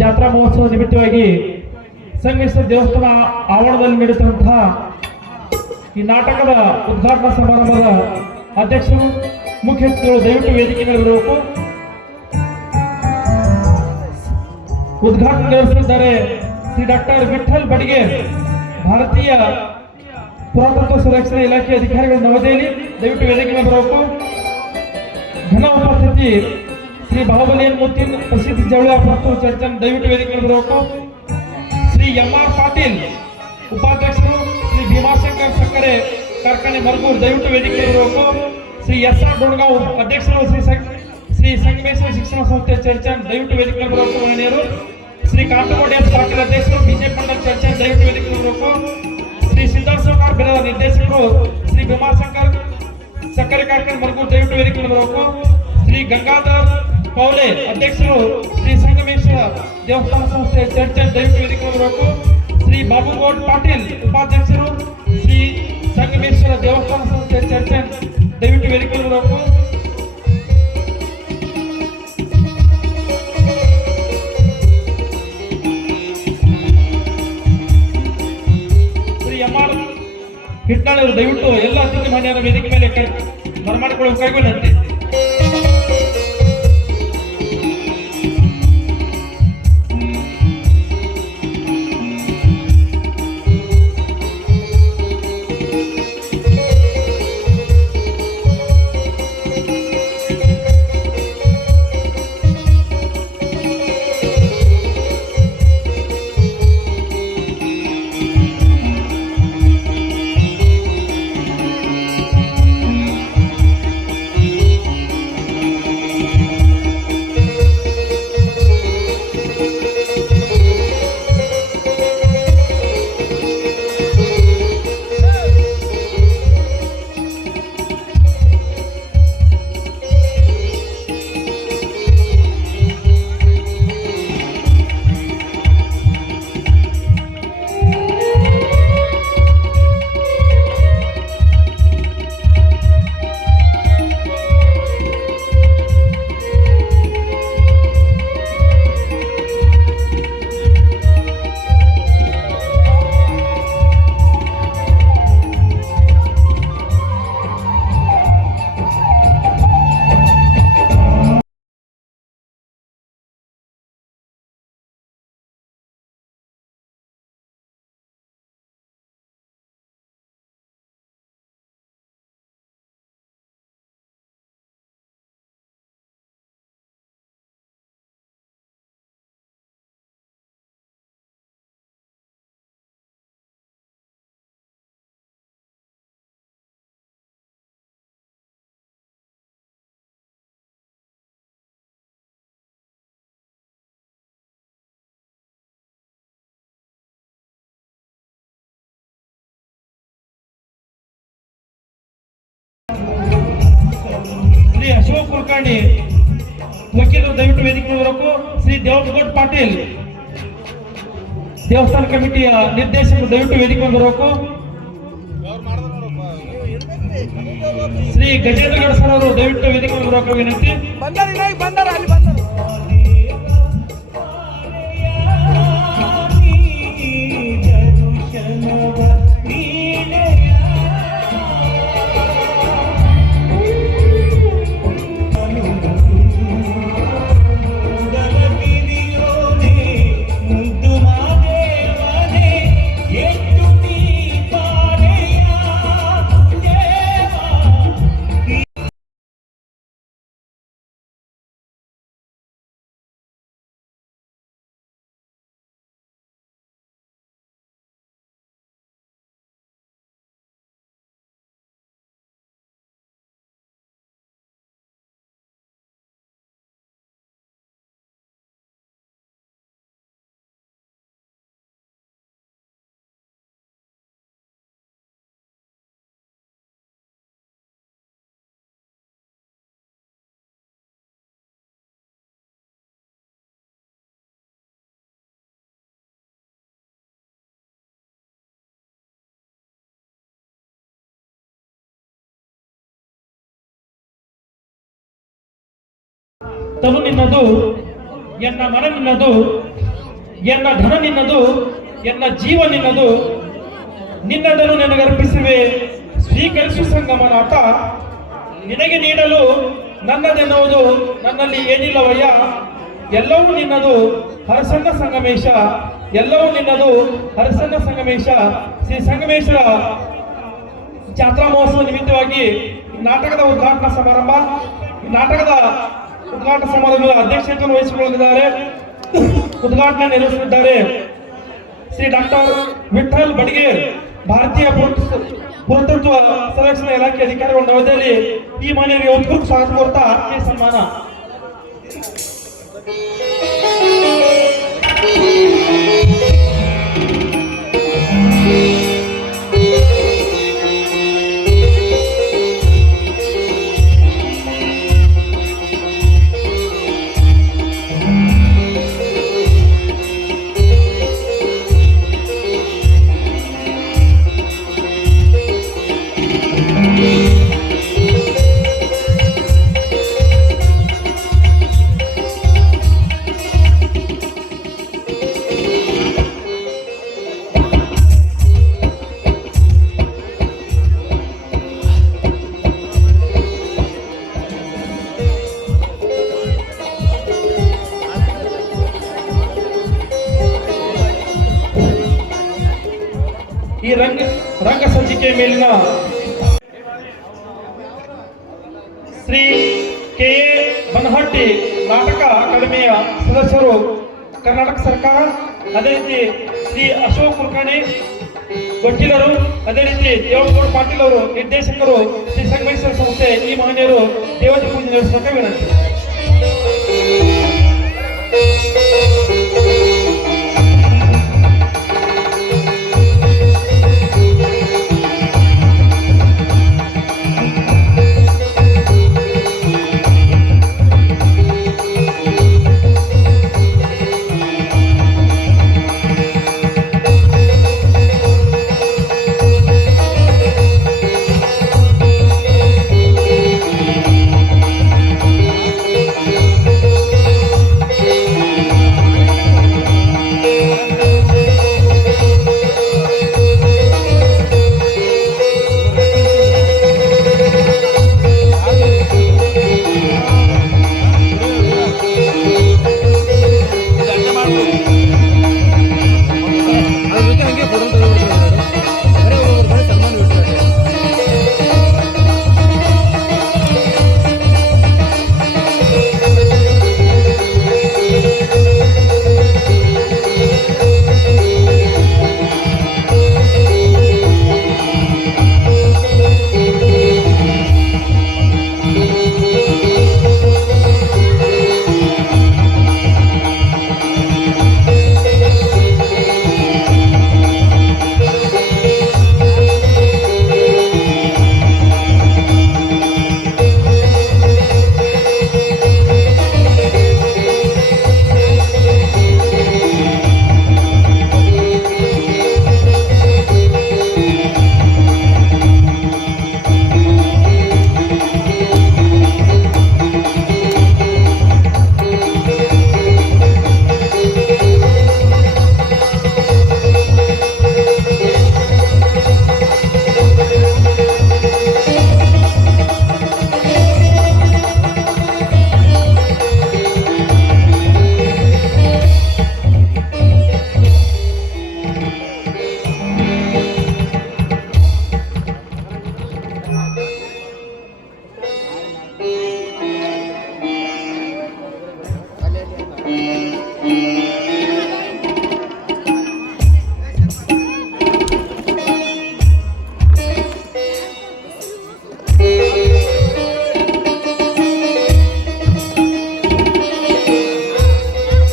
ಜಾತ್ರಾ ಮಹೋತ್ಸವ ನಿಮಿತ್ತವಾಗಿ ಸಂಗಮೇಶ್ವರ ದೇವಸ್ಥಾನ ಆವರಣದಲ್ಲಿ ನಡೆಯುತ್ತಿರುವಂತಹ ಈ ನಾಟಕದ ಉದ್ಘಾಟನಾ ಸಮಾರಂಭದ ಅಧ್ಯಕ್ಷರು ಮುಖ್ಯ ಅತಿಥಿಗಳು ದಯವಿಟ್ಟು ವೇದಿಕೆ ಮೇಲೆ ಬರಬೇಕು. ಉದ್ಘಾಟನೆ ನೆರವೇರಿಸಲಿದ್ದಾರೆ ಶ್ರೀ ಡಾಕ್ಟರ್ ವಿಠಲ್ ಬಡಿಗೆ, ಭಾರತೀಯ ಪುರಾತತ್ವ ಸಂರಕ್ಷಣಾ ಇಲಾಖೆ ಅಧಿಕಾರಿಗಳು, ನವದೆಹಲಿ. ದಯವಿಟ್ಟು ವೇದಿಕೆ ಮೇಲೆ ಬರಬೇಕು. ಘನ ಉಪಸ್ಥಿತಿ ಶ್ರೀ ಬಾಹುಬಲಿ ಮುತ್ತಿನ ಪ್ರಸಿದ್ಧ ಜವಳಿ ಅಪರತ್ವ ಚರ್ಚನ್, ದಯವಿಟ್ಟು ವೇದಿಕೆ ಮೇಲೆ ಬರಬೇಕು. ಶ್ರೀ ಎಂ.ಆರ್. ಪಾಟೀಲ್, ಉಪಾಧ್ಯಕ್ಷರು, ಶ್ರೀ ಭೀಮಾಶಂಕರ್ ಸಕ್ಕರೆ ಕಾರ್ಖಾನೆ ಮರಗೂರು, ದಯವಿಟ್ಟು ವೇದಿಕೆ ಮೇಲೆ ಬರಬೇಕು. ಶ್ರೀ ಎಸ್.ಆರ್. ಡೋಣಗಾಂವ್, ಅಧ್ಯಕ್ಷರು, ಶ್ರೀ ಸಂಗಮೇಶ್ವರ ಶಿಕ್ಷಣ ಸಂಸ್ಥೆ ಚರ್ಚನ್, ದಯವಿಟ್ಟು ವೇದಿಕೆ ಮೇಲೆ ಬರಬೇಕು. ಮಹಿಳೆಯರು ಶ್ರೀ ಕಾಂತಕೋಡಿ ಎಸ್. ಪಾಟೀಲ್, ಅಧ್ಯಕ್ಷರು, ಬಿಜೆಪಿ ಮಂಡಲ ಚರ್ಚನ್, ದಯವಿಟ್ಟು ವೇದಿಕೆ ಮೇಲೆ ಬರಬೇಕು. ಶ್ರೀ ಸಿದ್ಧಾರ್ಥ ಬಿರ, ನಿರ್ದೇಶಕರು, ಶ್ರೀ ಭೀಮಾಶಂಕರ್ ಸಕ್ಕರೆ ಕಾರ್ಖಾನೆ ಮರಗೂರು, ದಯವಿಟ್ಟು ವೇದಿಕೆ ಮೇಲೆ ಬರಬೇಕು. ಶ್ರೀ ಗಂಗಾಧರ್ ಪೌಲೆ, ಅಧ್ಯಕ್ಷರು, ಶ್ರೀ ಸಂಗಮೇಶ್ವರ ದೇವಸ್ಥಾನ ಸಂಸ್ಥೆ ಚರ್ಚನ್, ದಯವಿಟ್ಟು ವೇದಿಕೆ ಮೇಲೆ ಬರಬೇಕು. ಶ್ರೀ ಬಾಬುಗೌಡ್ ಪಾಟೀಲ್, ಉಪಾಧ್ಯಕ್ಷರು, ಶ್ರೀ ಸಂಗಮೇಶ್ವರ ದೇವಸ್ಥಾನ ಸಂಸ್ಥೆ ಚರ್ಚನ್, ದಯವಿಟ್ಟು ವೇದಿಕೆ ಮೇಲೆ ಬರಬೇಕು. ಶ್ರೀ ಎಂ.ಆರ್. ಹಿಟ್ನಾಳ್ ಅವರು, ದಯವಿಟ್ಟು ಎಲ್ಲ ಅತಿಥಿ ಮಾನ್ಯರ ವೇದಿಕೆ ಮೇಲೆ ಬರಮಾಡಿಕೊಳ್ಳುವ ಕೈಗೊಳ್ಳಂತೆ. ಶ್ರೀ ಅಶೋಕ್ ಕುಲಕರ್ಣಿ, ವಕೀಲರು, ದಯವಿಟ್ಟು ವೇದಿಕೆ ಬರಬೇಕು. ಶ್ರೀ ದೇವಗೌಡ್ ಪಾಟೀಲ್, ದೇವಸ್ಥಾನ ಕಮಿಟಿಯ ನಿರ್ದೇಶಕರು, ದಯವಿಟ್ಟು ವೇದಿಕೆ ಬರಬೇಕು. ಶ್ರೀ ಗಜೇಂದ್ರಗೌಡ ಸರ್ ಅವರು, ದಯವಿಟ್ಟು ವೇದಿಕೆ ಬರಬೇಕು ವಿನಂತಿ. ತನು ನಿನ್ನದು, ಎನ್ನ ಮನ ನಿನ್ನದು, ಎನ್ನ ಧನ ನಿನ್ನದು, ಎನ್ನ ಜೀವ ನಿನ್ನದು, ನಿನ್ನದನ್ನು ನನಗರ್ಪಿಸುವೆ, ಸ್ವೀಕರಿಸು ಸಂಗಮನಾಥ. ನಿನಗೆ ನೀಡಲು ನನ್ನದೆನ್ನುವುದು ನನ್ನಲ್ಲಿ ಏನಿಲ್ಲವಯ್ಯ, ಎಲ್ಲವೂ ನಿನ್ನದು ಹರಸನ್ನ ಸಂಗಮೇಶ, ಎಲ್ಲವೂ ನಿನ್ನದು ಹರಸನ್ನ ಸಂಗಮೇಶ. ಶ್ರೀ ಸಂಗಮೇಶ್ವರ ಜಾತ್ರಾ ಮಹೋತ್ಸವ ನಿಮಿತ್ತವಾಗಿ ನಾಟಕದ ಉದ್ಘಾಟನಾ ಸಮಾರಂಭ, ನಾಟಕದ ಉದ್ಘಾಟನಾ ಸಮಾರಂಭದ ಅಧ್ಯಕ್ಷತೆಯನ್ನು ವಹಿಸಿಕೊಂಡಿದ್ದಾರೆ, ಉದ್ಘಾಟನೆ ನೆರವೇರಿಸಲಿದ್ದಾರೆ ಶ್ರೀ ಡಾಕ್ಟರ್ ವಿಠಲ್ ಬಡಿಗೇರ್, ಭಾರತೀಯ ಪುರಾತತ್ವ ಸಂರಕ್ಷಣಾ ಇಲಾಖೆ ಅಧಿಕಾರಿಗಳು ನವದೆಹಲಿ. ಈ ಮಾನ್ಯರಿಗೆ ಉತ್ಕೃಷ್ಟ ಸ್ವಾಗತ ಕೋರ್ತಾ ಈ ಸನ್ಮಾನ. ಈ ರಂಗ ಸಂಚಿಕೆ ಮೇಲಿನ ಶ್ರೀ ಕೆ ಎ ಬನಹಟ್ಟಿ ನಾಟಕ ಅಕಾಡೆಮಿಯ ಸದಸ್ಯರು ಕರ್ನಾಟಕ ಸರ್ಕಾರ, ಅದೇ ರೀತಿ ಶ್ರೀ ಅಶೋಕ್ ಕುಲಕರ್ಣಿ ವಕೀಲರು, ಅದೇ ರೀತಿ ದೇವೇಗೌಡ ಪಾಟೀಲ್ ಅವರು ನಿರ್ದೇಶಕರು, ಶ್ರೀ ಸಂಗಮೇಶ್ವರ ಸಂಸ್ಥೆ, ಈ ಮಹನೀಯರು ದೇವತೆ ಪೂಜೆ ನಡೆಸಬೇಕು ವಿನಂತಿ.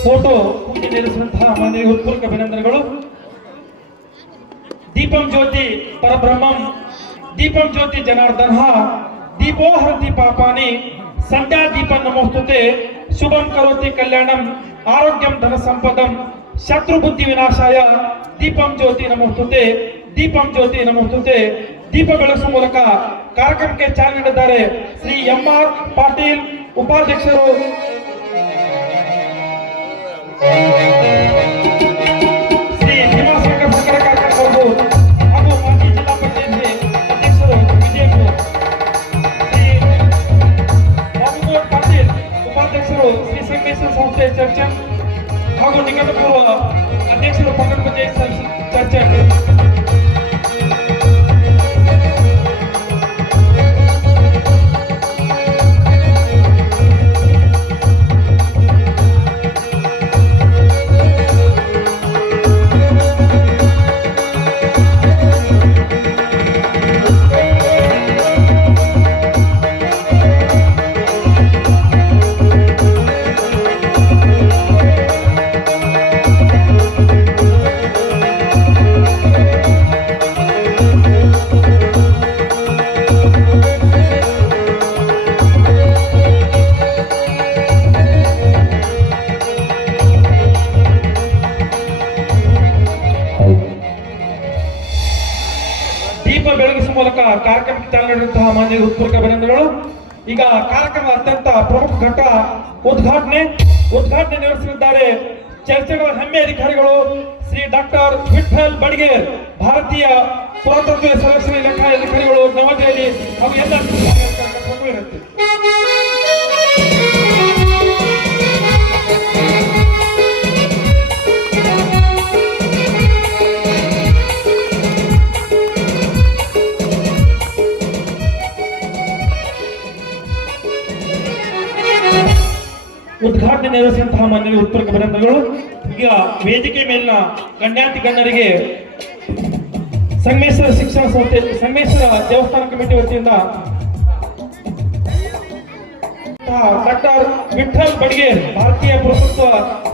ಫೋಟೋ ಪೂಜೆ ನಡೆಸಿದಂತಹ ಮಾನ್ಯರಿಗೆ ಹೃತ್ಪೂರ್ವಕ ಅಭಿನಂದನೆಗಳು. ದೀಪಂ ಜ್ಯೋತಿ ಪರಬ್ರಹ್ಮಂ, ದೀಪಂ ಜ್ಯೋತಿ ಜನಾರ್ದನ, ದೀಪೋ ಹರತಿ ಪಾಪಾನಿ, ಸಂಧ್ಯಾ ದೀಪ ನಮೋಸ್ತುತೆ, ಶುಭಂ ಕರೋತಿ ಕಲ್ಯಾಣಂ, ಆರೋಗ್ಯಂ ಧನ ಸಂಪದಂ, ಶತ್ರು ಬುದ್ಧಿ ವಿನಾಶಾಯ, ದೀಪಂ ಜ್ಯೋತಿ ನಮೋಸ್ತುತೆ, ದೀಪಂ ಜ್ಯೋತಿ ನಮೋಸ್ತುತೆ. ದೀಪ ಬೆಳೆಸುವ ಮೂಲಕ ಕಾರ್ಯಕ್ರಮಕ್ಕೆ ಚಾಲನೆ ನೀಡಿದ್ದಾರೆ ಶ್ರೀ ಎಂ.ಆರ್. ಪಾಟೀಲ್, ಉಪಾಧ್ಯಕ್ಷರು. ಚರ್ಚೆ ಹಾಗೂ ನಿಕಟಪೂರ್ವ ಅಧ್ಯಕ್ಷರು ಪಟ್ಟಣ ಪಂಚಾಯತ್ ಚರ್ಚೆ. ದೀಪ ಬೆಳಗಿಸುವ ಮೂಲಕ ಕಾರ್ಯಕ್ರಮಕ್ಕೆ ಚಾಲನೆ ನೀಡಿದಂತಹ ಮಾನ್ಯ ಹೃತ್ಪೂರ್ವಕ ಅಭಿನಂದನೆಗಳು. ಈಗ ಕಾರ್ಯಕ್ರಮ ಅತ್ಯಂತ ಪ್ರಮುಖ ಘಟ್ಟ ಉದ್ಘಾಟನೆ ನಿರ್ವಹಿಸಲಿದ್ದಾರೆ. ಚರ್ಚೆಗಳ ಹೆಮ್ಮೆ ಅಧಿಕಾರಿಗಳು ಶ್ರೀ ಡಾಕ್ಟರ್ ವಿಠಲ್ ಬಡಿಗೇರ್, ಭಾರತೀಯ ಪುರಾತತ್ವ ಸರ್ವೇಕ್ಷಣಾ ಇಲಾಖೆ ಅಧಿಕಾರಿಗಳು, ನವದೆಹಲಿ. ಹಾಗೂ ಎಲ್ಲ ಉದ್ಘಾಟನೆ ನೆರವೇರಿಸಿದಂತಹ ಮಾನ್ಯ ಹೃತ್ಪೂರ್ವಕ ಅಭಿನಂದನೆಗಳು. ಈಗ ವೇದಿಕೆ ಮೇಲಿನ ಗಣ್ಯಾತಿ ಗಣ್ಯರಿಗೆ ಸಂಗಮೇಶ್ವರ ಶಿಕ್ಷಣ ಸಂಸ್ಥೆ, ಸಂಗಮೇಶ್ವರ ದೇವಸ್ಥಾನ ಕಮಿಟಿ ವತಿಯಿಂದ ಡಾಕ್ಟರ್ ವಿಠಲ್ ಬಡಿಗೇರ್, ಭಾರತೀಯ ಪುರಾತತ್ವ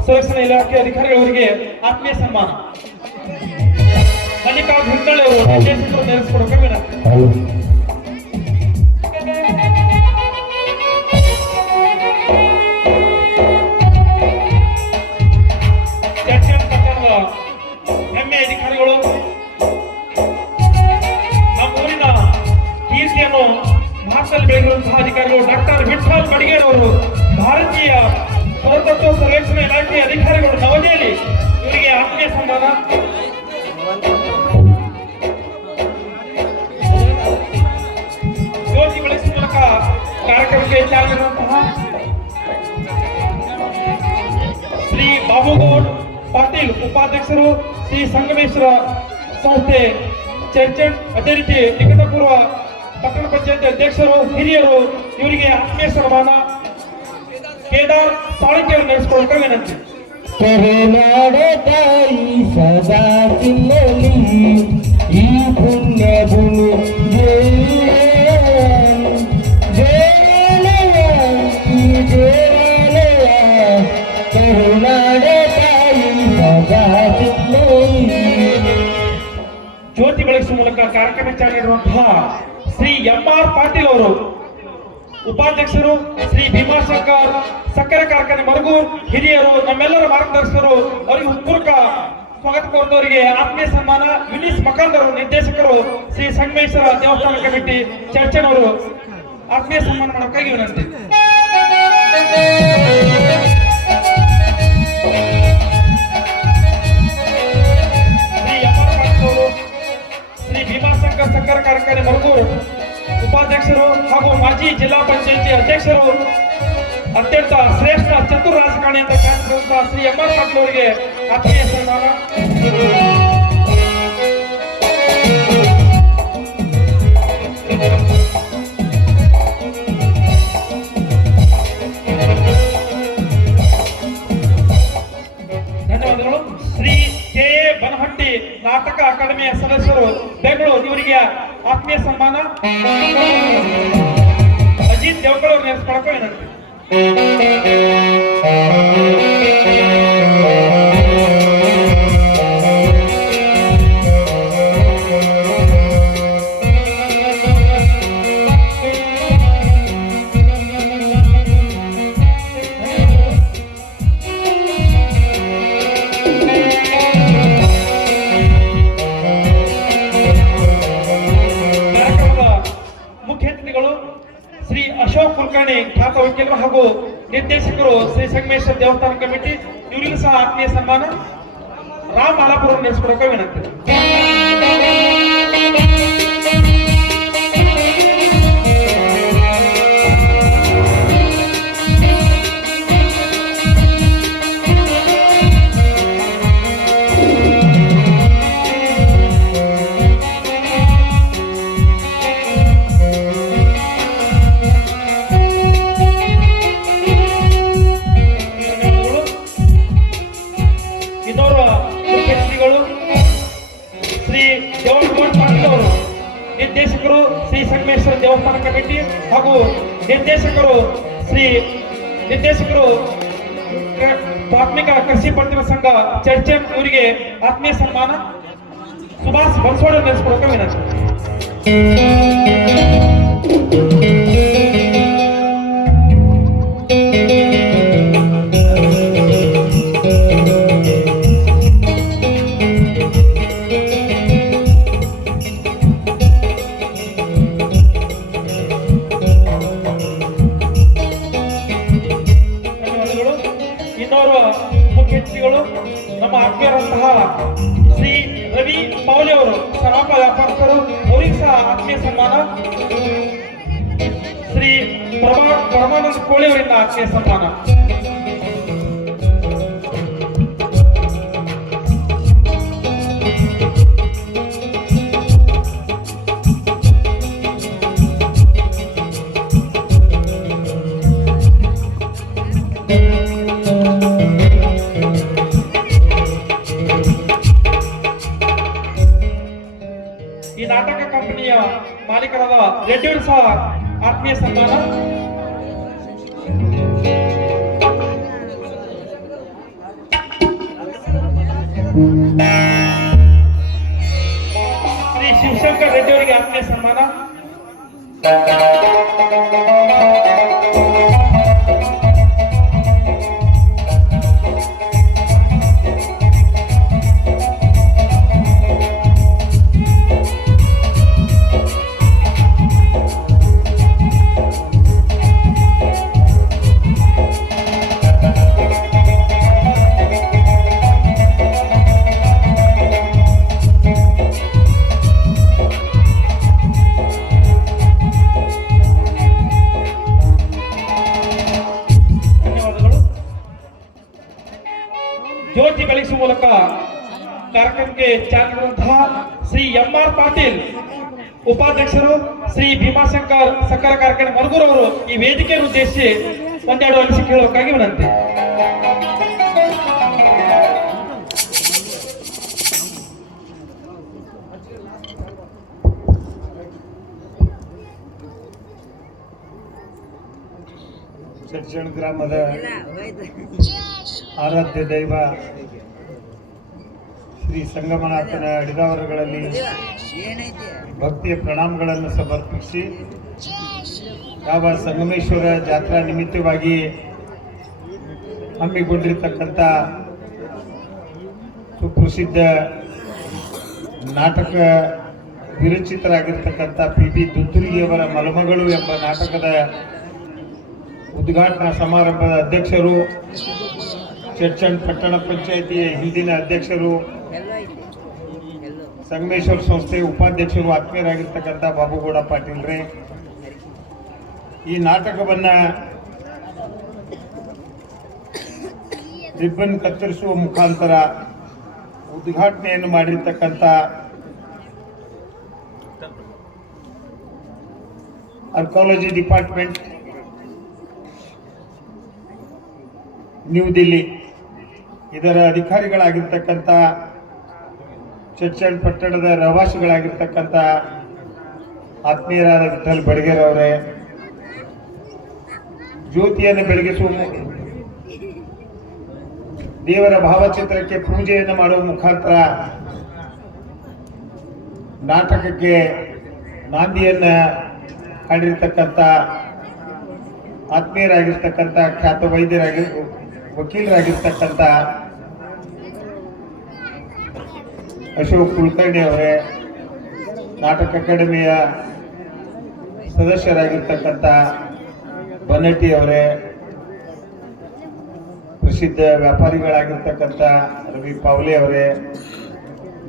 ಸರ್ವೇಕ್ಷಣಾ ಇಲಾಖೆ ಅಧಿಕಾರಿಗಳವರಿಗೆ ಆತ್ಮೀಯ ಸನ್ಮಾನ. ಮಲ್ಲಿಕಾರ್ಜುನ ಹಿಡ್ಕಳ್ಳಿ ಅವರು ನಿರ್ದೇಶಕರು ನೆರವೇರಿಸಿಕೊಡಬೇಕು ವಿನಂತಿ. ಹೆಮ್ಮೆ ಅಧಿಕಾರಿಗಳು ನಮ್ಮ ಊರಿನ ಕೀರ್ತಿಯನ್ನು ಭಾರತದಲ್ಲಿ ಬೆಳೆದಿರುವಂತಹ ಅಧಿಕಾರಿಗಳು ಡಾಕ್ಟರ್ ವಿಠಲ್ ಬಡಿಗೇರ್ ಅವರು, ಭಾರತೀಯ ಪುರಾತತ್ವ ಸರ್ವೇಕ್ಷಣಾ ಇಲಾಖೆ ಅಧಿಕಾರಿಗಳು, ನವದೆಹಲಿ. ಇವರಿಗೆ ಆತ್ಮೀಯ ಸನ್ಮಾನ. ಜ್ಯೋತಿ ಬೆಳೆಸುವ ಮೂಲಕ ಕಾರ್ಯಕ್ರಮಕ್ಕೆ ಚಾಲನೆ ನೀಡುವಂತಹ ಶ್ರೀ ಬಾಬುಗೌಡ್ ಪಾಟೀಲ್, ಉಪಾಧ್ಯಕ್ಷರು, ಶ್ರೀ ಸಂಗಮೇಶ್ವರ ಸಂಸ್ಥೆ ಚರ್ಚೆ. ಅದೇ ರೀತಿ ನಿಕಟಪೂರ್ವ ಪಟ್ಟಣ ಪಂಚಾಯತ್ ಅಧ್ಯಕ್ಷರು, ಹಿರಿಯರು, ಇವರಿಗೆ ಆತ್ಮೀಯ ಸನ್ಮಾನ. ಕೇದಾರ್ ಸಾಳುಕ್ಯ ಅವರು ನಡೆಸಿಕೊಳ್ಳುವ ವಿನಂತಿ. ಕರುನಾಡ ತಾಯಿ ಸದಾ ಚಿನ್ನಲಿ ಈ ಪುಣ್ಯ ಭೂಮಿ ಕರುನಾಡ ಜ್ಯೋತಿ ಬೆಳಗಿಸುವ ಮೂಲಕ ಕಾರ್ಯಕ್ರಮ ಚಾಲನೆ ನೀಡುವಂತಹ ಶ್ರೀ ಎಂ.ಆರ್. ಪಾಟೀಲ್ ಅವರು, ಉಪಾಧ್ಯಕ್ಷರು, ಶ್ರೀ ಭೀಮಾಶಂಕರ್ ಸಕ್ಕರೆ ಕಾರ್ಖಾನೆ ಮರಗೂರು, ಹಿರಿಯರು, ನಮ್ಮೆಲ್ಲರ ಮಾರ್ಗದರ್ಶಕರು, ಅವರಿಗೆ ಹೃತ್ಪೂರ್ವಕ ಸ್ವಾಗತ ಕೋರುವವರಿಗೆ ಆತ್ಮೀಯ ಸನ್ಮಾನ. ಯುನಿಸ್ ಮಕಂದರ್, ನಿರ್ದೇಶಕರು, ಶ್ರೀ ಸಂಗಮೇಶ್ವರ ದೇವಸ್ಥಾನ ಕಮಿಟಿ ಚರ್ಚೆನವರು ಆತ್ಮೀಯ ಸನ್ಮಾನ ಮಾಡೋಕ್ಕಾಗಿ ವಿನಂತಿ. ಶ್ರೀ ಭೀಮಾಶಂಕರ್ ಸಕ್ಕರೆ ಕಾರ್ಖಾನೆ ಮರಗೂರು ಉಪಾಧ್ಯಕ್ಷರು ಹಾಗೂ ಮಾಜಿ ಜಿಲ್ಲಾ ಪಂಚಾಯಿತಿ ಅಧ್ಯಕ್ಷರು, ಅತ್ಯಂತ ಶ್ರೇಷ್ಠ ಚತುರ್ ರಾಜಕಾರಣಿ ಅಂತ ಖ್ಯಾತಿಸಿರುವಂತಹ ಶ್ರೀ ಎಂ.ಆರ್. ಪಾಟೀಲ್ ಅವರಿಗೆ ಆತ್ಮೀಯ ಸನ್ಮಾನ. ಧನ್ಯವಾದಗಳು. ಶ್ರೀ ಕೆ.ಎ. ಬನಹಟ್ಟಿ, ನಾಟಕ ಅಕಾಡೆಮಿಯ ಸದಸ್ಯರು, ಬೆಂಗಳೂರು, ಇವರಿಗೆ ಆತ್ಮೀಯ ಸನ್ಮಾನ. ಅಜಿತ್ ದೇವಕಳ್ ಅವರು ನೆನೆಸ್ಕೊಳಕ ವಿನಂತಿ. ಶ್ರೀ ಅಶೋಕ್ ಕುಲಕರ್ಣಿ, ಖ್ಯಾತ ವಕೀಲರು ಹಾಗೂ ನಿರ್ದೇಶಕರು, ಶ್ರೀ ಸಂಗಮೇಶ್ವರ ದೇವಸ್ಥಾನ ಕಮಿಟಿ, ಇವರಿಗೂ ಸಹ ಆತ್ಮೀಯ ಸನ್ಮಾನ. ರಾಮ್ ಆಲಾಪುರ ನಡೆಸಿಕೊಡಕ ವಿನಂತಿ. ಸಂಗಮೇಶ್ವರ ದೇವಸ್ಥಾನ ಕಮಿಟಿ ಹಾಗೂ ನಿರ್ದೇಶಕರು ಪ್ರಾಥಮಿಕ ಕೃಷಿ ಪತ್ತಿನ ಸಂಘ ಚರ್ಚನ್ ಇವರಿಗೆ ಆತ್ಮೀಯ ಸನ್ಮಾನ. ಸುಭಾಷ್ ಬನ್ಸೋಡ ನಡೆಸಿಕೊಡೋಕೆ ವಿನಂತಿ. ಇನ್ನೋರ್ವ ಮುಖ್ಯ ಅತಿಥಿಗಳು ನಮ್ಮ ಆತ್ಮೀಯರಂತಹ ಶ್ರೀ ರವಿ ಪೌಲಿ ಅವರು, ಸರಾಪ ವ್ಯಾಪಾರಸ್ಥರು, ಅವರಿಗೆ ಸಹ ಆತ್ಮೀಯ ಸನ್ಮಾನ. ಶ್ರೀ ಪರಮಾನಂದ ಕೋಳಿ ಅವರಿಂದ ಆತ್ಮೀಯ ಸನ್ಮಾನ. ಈ ನಾಟಕ ಕಂಪನಿಯ ಮಾಲೀಕರಾದ ರೆಡ್ಡಿಯವರು ಸಹ ಆತ್ಮೀಯ ಸನ್ಮಾನ. ಶ್ರೀ ಶಿವಶಂಕರ್ ರೆಡ್ಡಿ ಅವರಿಗೆ ಆತ್ಮೀಯ ಸನ್ಮಾನ. ಜ್ಯೋತಿ ಬೆಳೆಸುವ ಮೂಲಕ ಕಾರ್ಯಕ್ರಮಕ್ಕೆ ಚಾಲನೆದಂತಹ ಶ್ರೀ ಎಂ.ಆರ್. ಪಾಟೀಲ್ ಉಪಾಧ್ಯಕ್ಷರು, ಶ್ರೀ ಭೀಮಾಶಂಕರ್ ಸಕ್ಕರೆ ಕಾರ್ಖಾನೆ ಮರಗೂರು ಅವರು ಈ ವೇದಿಕೆಯನ್ನು ಉದ್ದೇಶಿಸಿ ಒಂದೆರಡು ಅನಿಸಿಕೆ ಹೇಳಬೇಕಾಗಿ ವಿನಂತಿ. ಚರ್ಚಣ ಗ್ರಾಮದ ಆರಾಧ್ಯ ದೈವ ಶ್ರೀ ಸಂಗಮನಾಥನ ಅಡಿದಾವರಗಳಲ್ಲಿ ಭಕ್ತಿಯ ಪ್ರಣಾಮಗಳನ್ನು ಸಮರ್ಪಿಸಿ, ಯಾವ ಸಂಗಮೇಶ್ವರ ಜಾತ್ರಾ ನಿಮಿತ್ತವಾಗಿ ಹಮ್ಮಿಕೊಂಡಿರ್ತಕ್ಕಂಥ ಸುಪ್ರಸಿದ್ಧ ನಾಟಕ ವಿರಚಿತರಾಗಿರ್ತಕ್ಕಂಥ ಪಿ.ಬಿ. ದುತ್ತುರಿಯವರ ಮಲಮಗಳು ಎಂಬ ನಾಟಕದ ಉದ್ಘಾಟನಾ ಸಮಾರಂಭದ ಅಧ್ಯಕ್ಷರು, ಚರ್ಚನ್ ಪಟ್ಟಣ ಪಂಚಾಯಿತಿಯ ಹಿಂದಿನ ಅಧ್ಯಕ್ಷರು, ಸಂಗಮೇಶ್ವರ ಸಂಸ್ಥೆಯ ಉಪಾಧ್ಯಕ್ಷರು, ಆತ್ಮೀಯರಾಗಿರ್ತಕ್ಕಂಥ ಬಾಬುಗೌಡ ಪಾಟೀಲ್ರೇ, ಈ ನಾಟಕವನ್ನ ರಿಬ್ಬನ್ ಕತ್ತರಿಸುವ ಮುಖಾಂತರ ಉದ್ಘಾಟನೆಯನ್ನು ಮಾಡಿರ್ತಕ್ಕಂಥ ಆರ್ಕಾಲಜಿ ಡಿಪಾರ್ಟ್ಮೆಂಟ್, ನ್ಯೂ ದಿಲ್ಲಿ, ಇದರ ಅಧಿಕಾರಿಗಳಾಗಿರ್ತಕ್ಕಂಥ ಚರ್ಚನ್ ಪಟ್ಟಣದ ರಹವಾಸಿಗಳಾಗಿರ್ತಕ್ಕಂಥ ಆತ್ಮೀಯರಾದ ವಿಠಲ್ ಬಡಗೇರ್ ಅವರೇ, ಜ್ಯೋತಿಯನ್ನು ಬೆಳಗಿಸುವ ದೇವರ ಭಾವಚಿತ್ರಕ್ಕೆ ಪೂಜೆಯನ್ನು ಮಾಡುವ ಮುಖಾಂತರ ನಾಟಕಕ್ಕೆ ನಾಂದಿಯನ್ನ ಹಾಡಿರ್ತಕ್ಕಂಥ ಆತ್ಮೀಯರಾಗಿರ್ತಕ್ಕಂಥ ಖ್ಯಾತ ವಕೀಲರಾಗಿರ್ತಕ್ಕಂಥ ಅಶೋಕ್ ಕುಲಕರ್ಣಿ ಅವರೇ, ನಾಟಕ ಅಕಾಡೆಮಿಯ ಸದಸ್ಯರಾಗಿರ್ತಕ್ಕಂಥ ಬನ್ನಟ್ಟಿ ಅವರೇ, ಪ್ರಸಿದ್ಧ ವ್ಯಾಪಾರಿಗಳಾಗಿರ್ತಕ್ಕಂಥ ರವಿ ಪಾವ್ಲೆ ಅವರೇ,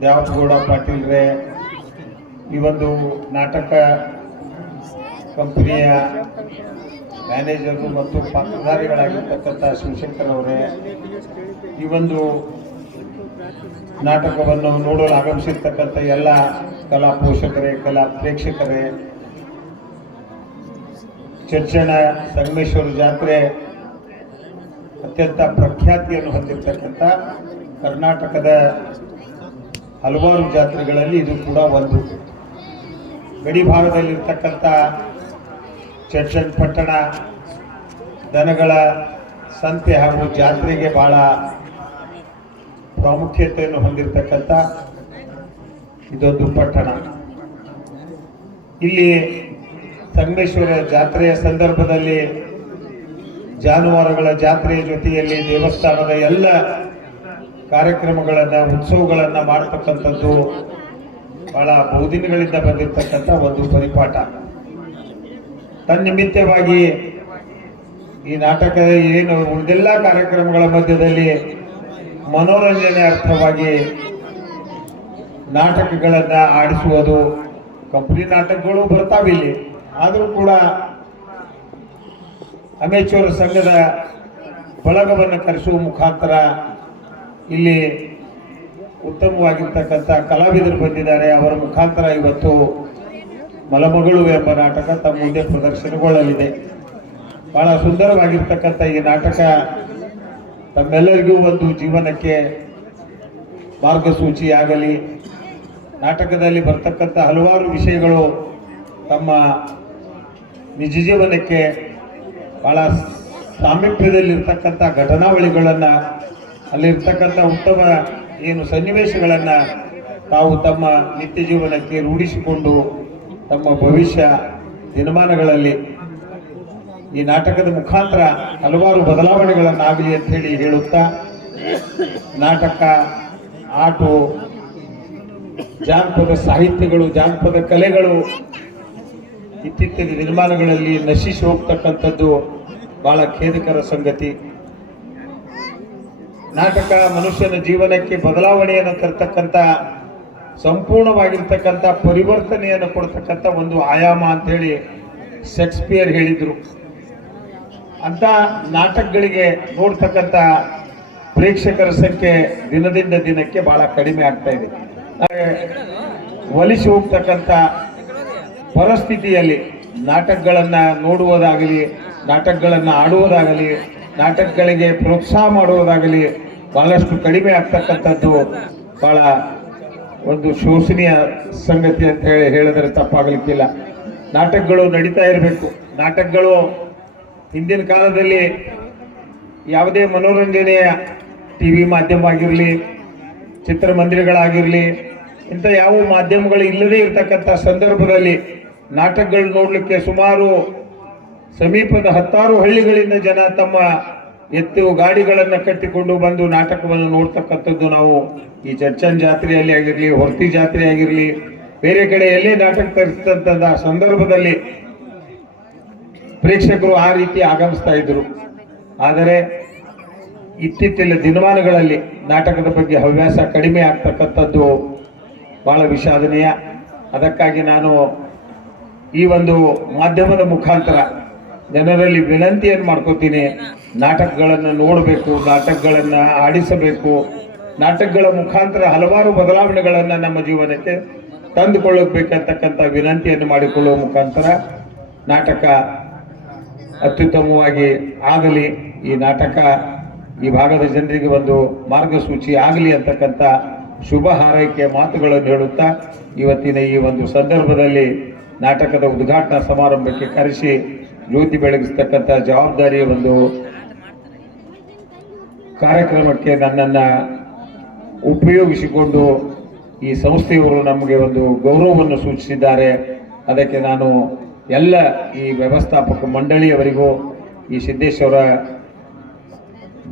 ದ್ಯಾವಗೌಡ ಪಾಟೀಲ್ರೇ, ಈ ಒಂದು ನಾಟಕ ಕಂಪನಿಯ ಮ್ಯಾನೇಜರು ಮತ್ತು ಪಾತ್ರಧಾರಿಗಳಾಗಿರ್ತಕ್ಕಂಥ ಶಿವಶಂಕರ್ ಅವರೇ, ಈ ಒಂದು ನಾಟಕವನ್ನು ನೋಡಲು ಆಗಮಿಸಿರ್ತಕ್ಕಂಥ ಎಲ್ಲ ಕಲಾ ಪೋಷಕರೇ, ಕಲಾ ಪ್ರೇಕ್ಷಕರೇ, ಚರ್ಚನ ಸಂಗಮೇಶ್ವರ ಜಾತ್ರೆ ಅತ್ಯಂತ ಪ್ರಖ್ಯಾತಿಯನ್ನು ಹೊಂದಿರತಕ್ಕಂಥ ಕರ್ನಾಟಕದ ಹಲವಾರು ಜಾತ್ರೆಗಳಲ್ಲಿ ಇದು ಕೂಡ ಒಂದು. ಗಡಿ ಭಾಗದಲ್ಲಿರ್ತಕ್ಕಂಥ ಚನ್ನಪಟ್ಟಣ ದನಗಳ ಸಂತೆ ಹಾಗೂ ಜಾತ್ರೆಗೆ ಬಹಳ ಪ್ರಾಮುಖ್ಯತೆಯನ್ನು ಹೊಂದಿರತಕ್ಕಂಥ ಇದೊಂದು ಪಟ್ಟಣ. ಇಲ್ಲಿ ಸಂಗಮೇಶ್ವರ ಜಾತ್ರೆಯ ಸಂದರ್ಭದಲ್ಲಿ ಜಾನುವಾರುಗಳ ಜಾತ್ರೆಯ ಜೊತೆಯಲ್ಲಿ ದೇವಸ್ಥಾನದ ಎಲ್ಲ ಕಾರ್ಯಕ್ರಮಗಳನ್ನು ಉತ್ಸವಗಳನ್ನು ಮಾಡತಕ್ಕಂಥದ್ದು ಬಹಳ ಬಹುದಿನಗಳಿಂದ ಬಂದಿರತಕ್ಕಂಥ ಒಂದು ಪರಿಪಾಠ. ತನ್ನಿಮಿತ್ತವಾಗಿ ಈ ನಾಟಕದ ಏನು ಉಳಿದೆಲ್ಲ ಕಾರ್ಯಕ್ರಮಗಳ ಮಧ್ಯದಲ್ಲಿ ಮನೋರಂಜನೆ ಅರ್ಥವಾಗಿ ನಾಟಕಗಳನ್ನು ಆಡಿಸುವುದು, ಕಂಪನಿ ನಾಟಕಗಳು ಬರ್ತಾವೆ ಇಲ್ಲಿ. ಆದರೂ ಕೂಡ ಅಮೇಚೂರ್ ಸಂಘದ ಬಳಗವನ್ನು ಕರೆಸುವ ಮುಖಾಂತರ ಇಲ್ಲಿ ಉತ್ತಮವಾಗಿರ್ತಕ್ಕಂಥ ಕಲಾವಿದರು ಬಂದಿದ್ದಾರೆ. ಅವರ ಮುಖಾಂತರ ಇವತ್ತು ಮಲಮಗಳು ಎಂಬ ನಾಟಕ ತಮ್ಮ ಮುಂದೆ ಪ್ರದರ್ಶನಗೊಳ್ಳಲಿದೆ. ಬಹಳ ಸುಂದರವಾಗಿರ್ತಕ್ಕಂಥ ಈ ನಾಟಕ ತಮ್ಮೆಲ್ಲರಿಗೂ ಒಂದು ಜೀವನಕ್ಕೆ ಮಾರ್ಗಸೂಚಿಯಾಗಲಿ. ನಾಟಕದಲ್ಲಿ ಬರ್ತಕ್ಕಂಥ ಹಲವಾರು ವಿಷಯಗಳು ತಮ್ಮ ನಿಜ ಜೀವನಕ್ಕೆ ಬಹಳ ಸಾಮೀಪ್ಯದಲ್ಲಿರ್ತಕ್ಕಂಥ ಘಟನಾವಳಿಗಳನ್ನು, ಅಲ್ಲಿರ್ತಕ್ಕಂಥ ಉತ್ತಮ ಏನು ಸನ್ನಿವೇಶಗಳನ್ನು ತಾವು ತಮ್ಮ ನಿತ್ಯ ಜೀವನಕ್ಕೆ ರೂಢಿಸಿಕೊಂಡು ತಮ್ಮ ಭವಿಷ್ಯ ದಿನಮಾನಗಳಲ್ಲಿ ಈ ನಾಟಕದ ಮುಖಾಂತರ ಹಲವಾರು ಬದಲಾವಣೆಗಳನ್ನಾಗಲಿ ಅಂತ ಹೇಳುತ್ತಾ, ನಾಟಕ, ಆಟು, ಜಾನಪದ ಸಾಹಿತ್ಯಗಳು, ಜಾನಪದ ಕಲೆಗಳು ಇತ್ತೀಚಿನ ದಿನಮಾನಗಳಲ್ಲಿ ನಶಿಸಿ ಹೋಗ್ತಕ್ಕಂಥದ್ದು ಬಹಳ ಖೇದಕರ ಸಂಗತಿ. ನಾಟಕ ಮನುಷ್ಯನ ಜೀವನಕ್ಕೆ ಬದಲಾವಣೆಯನ್ನು ತರ್ತಕ್ಕಂಥ, ಸಂಪೂರ್ಣವಾಗಿರ್ತಕ್ಕಂಥ ಪರಿವರ್ತನೆಯನ್ನು ಕೊಡ್ತಕ್ಕಂಥ ಒಂದು ಆಯಾಮ ಅಂತೇಳಿ ಶೇಕ್ಸ್ಪಿಯರ್ ಹೇಳಿದರು. ಅಂತ ನಾಟಕಗಳಿಗೆ ನೋಡ್ತಕ್ಕಂಥ ಪ್ರೇಕ್ಷಕರ ಸಂಖ್ಯೆ ದಿನದಿಂದ ದಿನಕ್ಕೆ ಬಹಳ ಕಡಿಮೆ ಆಗ್ತಾ ಇದೆ. ಒಲಿಸಿ ಹೋಗ್ತಕ್ಕಂಥ ಪರಿಸ್ಥಿತಿಯಲ್ಲಿ ನಾಟಕಗಳನ್ನು ನೋಡುವುದಾಗಲಿ, ನಾಟಕಗಳನ್ನು ಆಡುವುದಾಗಲಿ, ನಾಟಕಗಳಿಗೆ ಪ್ರೋತ್ಸಾಹ ಮಾಡುವುದಾಗಲಿ ಬಹಳಷ್ಟು ಕಡಿಮೆ ಆಗ್ತಕ್ಕಂಥದ್ದು ಬಹಳ ಒಂದು ಶೋಷಣೀಯ ಸಂಗತಿ ಅಂತ ಹೇಳಿದರೆ ತಪ್ಪಾಗಲಿಕ್ಕಿಲ್ಲ. ನಾಟಕಗಳು ನಡೀತಾ ಇರಬೇಕು. ನಾಟಕಗಳು ಹಿಂದಿನ ಕಾಲದಲ್ಲಿ ಯಾವುದೇ ಮನೋರಂಜನೆಯ ಟಿ ವಿ ಮಾಧ್ಯಮ ಆಗಿರಲಿ, ಚಿತ್ರಮಂದಿರಗಳಾಗಿರಲಿ, ಇಂಥ ಯಾವ ಮಾಧ್ಯಮಗಳು ಇಲ್ಲದೇ ಇರತಕ್ಕಂಥ ಸಂದರ್ಭದಲ್ಲಿ ನಾಟಕಗಳು ನೋಡಲಿಕ್ಕೆ ಸುಮಾರು ಸಮೀಪದ 10 ಹಳ್ಳಿಗಳಿಂದ ಜನ ತಮ್ಮ ಎತ್ತು ಗಾಡಿಗಳನ್ನು ಕಟ್ಟಿಕೊಂಡು ಬಂದು ನಾಟಕವನ್ನು ನೋಡ್ತಕ್ಕಂಥದ್ದು ನಾವು ಈ ಚರ್ಚನ್ ಜಾತ್ರೆಯಲ್ಲಿ ಆಗಿರಲಿ, ಹೊರ್ತಿ ಜಾತ್ರೆ ಆಗಿರಲಿ, ಬೇರೆ ಕಡೆ ಎಲ್ಲೇ ನಾಟಕ ತರಿಸಿದಂಥ ಸಂದರ್ಭದಲ್ಲಿ ಪ್ರೇಕ್ಷಕರು ಆ ರೀತಿ ಆಗಮಿಸ್ತಾ ಇದ್ರು. ಆದರೆ ಇತ್ತೀಚಿನ ದಿನಮಾನಗಳಲ್ಲಿ ನಾಟಕದ ಬಗ್ಗೆ ಹವ್ಯಾಸ ಕಡಿಮೆ ಆಗ್ತಕ್ಕಂಥದ್ದು ಬಹಳ ವಿಷಾದನೀಯ. ಅದಕ್ಕಾಗಿ ನಾನು ಈ ಒಂದು ಮಾಧ್ಯಮದ ಮುಖಾಂತರ ಜನರಲ್ಲಿ ವಿನಂತಿಯನ್ನು ಮಾಡ್ಕೋತೀನಿ. ನಾಟಕಗಳನ್ನು ನೋಡಬೇಕು, ನಾಟಕಗಳನ್ನು ಆಡಿಸಬೇಕು. ನಾಟಕಗಳ ಮುಖಾಂತರ ಹಲವಾರು ಬದಲಾವಣೆಗಳನ್ನು ನಮ್ಮ ಜೀವನಕ್ಕೆ ತಂದುಕೊಳ್ಳಬೇಕಂತಕ್ಕಂಥ ವಿನಂತಿಯನ್ನು ಮಾಡಿಕೊಳ್ಳುವ ಮುಖಾಂತರ ನಾಟಕ ಅತ್ಯುತ್ತಮವಾಗಿ ಆಗಲಿ, ಈ ನಾಟಕ ಈ ಭಾಗದ ಜನರಿಗೆ ಒಂದು ಮಾರ್ಗಸೂಚಿ ಆಗಲಿ ಅಂತಕ್ಕಂಥ ಶುಭ ಹಾರೈಕೆ ಮಾತುಗಳನ್ನು ಹೇಳುತ್ತಾ, ಇವತ್ತಿನ ಈ ಒಂದು ಸಂದರ್ಭದಲ್ಲಿ ನಾಟಕದ ಉದ್ಘಾಟನಾ ಸಮಾರಂಭಕ್ಕೆ ಕರೆಸಿ ಜ್ಯೋತಿ ಬೆಳಗಿಸ್ತಕ್ಕಂಥ ಜವಾಬ್ದಾರಿಯ ಒಂದು ಕಾರ್ಯಕ್ರಮಕ್ಕೆ ನನ್ನನ್ನು ಉಪಯೋಗಿಸಿಕೊಂಡು ಈ ಸಂಸ್ಥೆಯವರು ನಮಗೆ ಒಂದು ಗೌರವವನ್ನು ಸೂಚಿಸಿದ್ದಾರೆ. ಅದಕ್ಕೆ ನಾನು ಎಲ್ಲ ಈ ವ್ಯವಸ್ಥಾಪಕ ಮಂಡಳಿಯವರಿಗೂ, ಈ ಸಿದ್ದೇಶ್ವರ